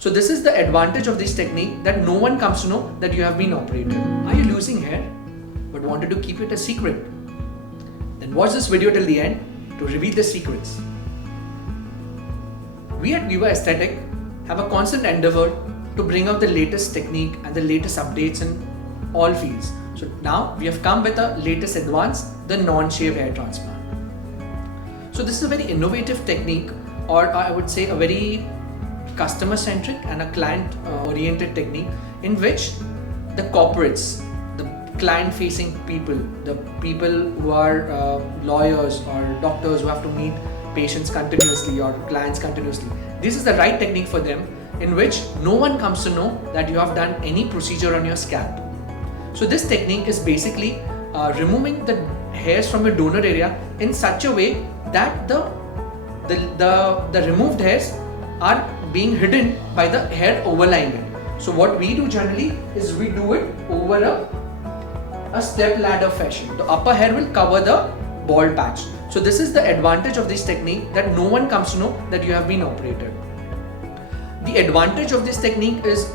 So this is the advantage of this technique, that no one comes to know that you have been operated. Are you losing hair but wanted to keep it a secret? Then watch this video till the end to reveal the secrets. We at Viva Aesthetic have a constant endeavor to bring out the latest technique and the latest updates in all fields. So now we have come with a latest advance, the non-shaved hair transplant. So this is a very innovative technique, or I would say a very customer-centric and a client-oriented technique, in which the corporates, the client-facing people, the people who are lawyers or doctors who have to meet patients continuously or clients continuously, this is the right technique for them, in which no one comes to know that you have done any procedure on your scalp. So this technique is basically removing the hairs from your donor area in such a way that the removed hairs are being hidden by the hair overlying it. So what we do generally is we do it over a step ladder fashion. The upper hair will cover the bald patch. So this is the advantage of this technique, that no one comes to know that you have been operated. The advantage of this technique is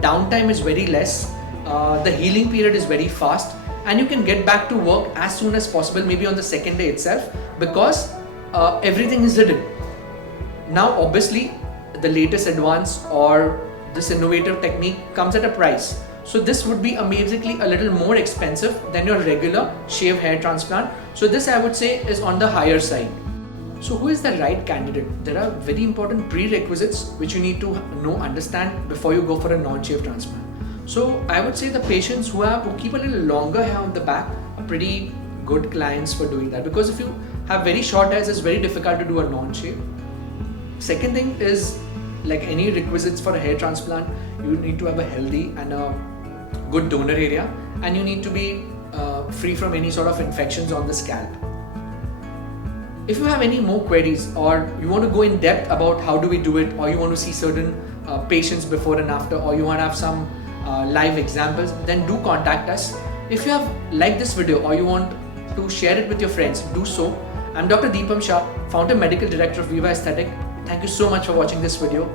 downtime is very less, the healing period is very fast, and you can get back to work as soon as possible, maybe on the second day itself, because everything is hidden. Now obviously the latest advance or this innovative technique comes at a price. So this would be basically a little more expensive than your regular shaved hair transplant. So this, I would say, is on the higher side. So who is the right candidate? There are very important prerequisites which you need to understand before you go for a non-shaved transplant. So I would say the patients who keep a little longer hair on the back are pretty good clients for doing that, because if you have very short hairs, it's very difficult to do a non-shave. Second thing is, like any requisites for a hair transplant, you need to have a healthy and a good donor area, and you need to be free from any sort of infections on the scalp. If you have any more queries, or you want to go in depth about how do we do it, or you want to see certain patients before and after, or you want to have some live examples, then do contact us. If you have liked this video or you want to share it with your friends, do so. I'm Dr. Deepam Shah, founder medical director of Viva Aesthetic. Thank you so much for watching this video.